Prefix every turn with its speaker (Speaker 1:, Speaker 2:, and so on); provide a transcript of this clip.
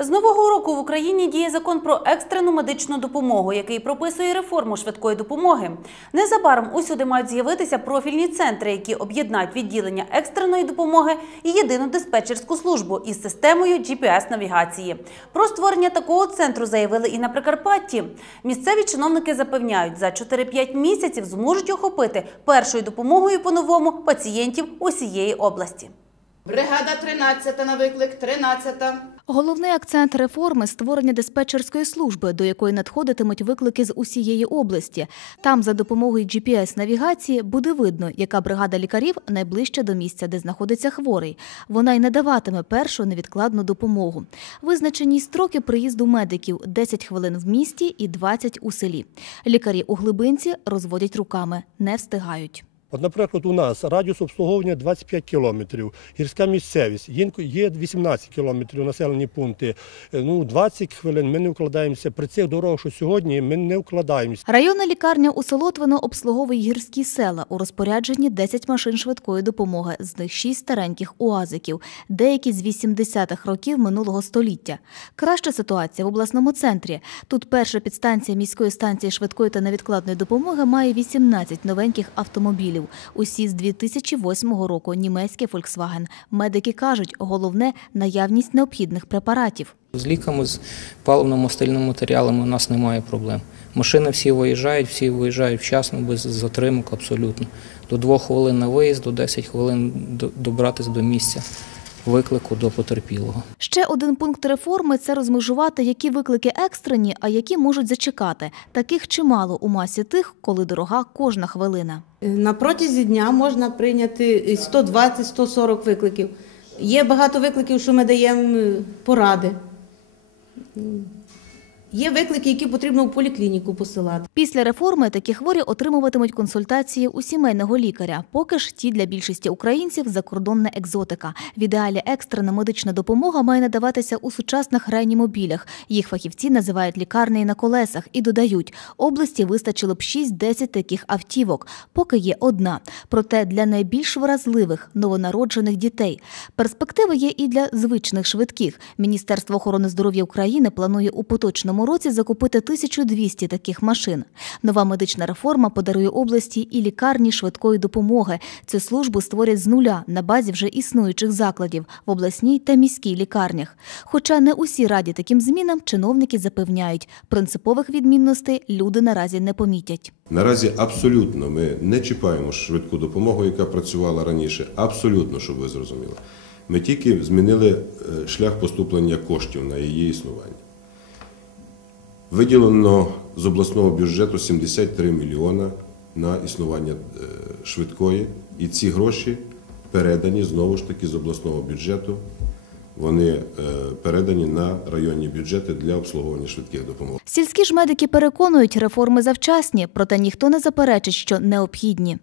Speaker 1: З нового року в Україні діє закон про екстрену медичну допомогу, який прописує реформу швидкої допомоги. Незабаром усюди мають з'явитися профільні центри, які об'єднають відділення екстреної допомоги і єдину диспетчерську службу із системою GPS-навігації. Про створення такого центру заявили і на Прикарпатті. Місцеві чиновники запевняють, за 4-5 місяців зможуть охопити першою допомогою по-новому пацієнтів усієї області.
Speaker 2: Бригада 13 на виклик, 13.
Speaker 3: Головний акцент реформи створення диспетчерської служби, до якої надходитимуть виклики з усієї області. Там за допомогою GPS-навігації буде видно, яка бригада лікарів найближча до місця, де знаходиться хворий. Вона й надаватиме першу невідкладну допомогу. Визначені строки приїзду медиків 10 хвилин в місті і 20 у селі. Лікарі у глибинці розводять руками, не встигають.
Speaker 4: От, наприклад, у нас радіус обслуговування 25 кілометрів, гірська місцевість, Є- є 18 кілометрів населені пункти. Е, Ну, 20 хвилин ми не вкладаємося. При цих дорогах, що сьогодні, ми не вкладаємося.
Speaker 3: Районна лікарня у Солотвино обслуговує гірські села. У розпорядженні 10 машин швидкої допомоги, з них 6 стареньких уазиків, деякі з 80-х років минулого століття. Краща ситуація в обласному центрі. Тут перша підстанція міської станції швидкої та невідкладної допомоги має 18 новеньких автомобілів. Усі з 2008 року німецький Volkswagen. Медики кажуть, головне наявність необхідних препаратів.
Speaker 5: З ліками, з паливно-мастильними матеріалами у нас немає проблем. Машини всі виїжджають, всі виїжджають вчасно, без затримок абсолютно. До двох хвилин на виїзд, до 10 хвилин до- добратися до місця виклику до потерпілого.
Speaker 3: Ще один пункт реформи це розмежувати, які виклики екстрені, а які можуть зачекати. Таких чимало у масі тих, коли дорога кожна хвилина.
Speaker 6: На протязі дня можна прийняти 120-140 викликів. Є багато викликів, що ми даємо е, поради. Є виклики, які потрібно в поліклініку посилати.
Speaker 3: Після реформи такі хворі отримуватимуть консультації у сімейного лікаря. Поки ж ті для більшості українців закордонна екзотика. В ідеалі екстрена медична допомога має надаватися у сучасних реанімобілях. Їх фахівці називають лікарні на колесах і додають, області вистачило б 6-10 таких автівок, поки є одна. Проте для найбільш вразливих новонароджених дітей. Перспективи є і для звичних швидких. Міністерство охорони здоров'я України планує у поточному році закупити 1200 таких машин. Нова медична реформа подарує області і лікарні швидкої допомоги. Цю службу створять з нуля на базі вже існуючих закладів в обласній та міській лікарнях. Хоча не усі раді таким змінам, чиновники запевняють, принципових відмінностей люди наразі не помітять.
Speaker 7: Наразі абсолютно ми не чіпаємо швидку допомогу, яка працювала раніше. Абсолютно, щоб ви зрозуміли. Ми тільки змінили е, шлях поступлення коштів на її існування. Виділено з обласного бюджету 73 мільйона на існування е, швидкої, і ці гроші передані знову ж таки з обласного бюджету. Вони е, передані на районні бюджети для обслуговування швидких допомог.
Speaker 3: Сільські ж медики переконують, реформи завчасні, проте ніхто не заперечить, що необхідні.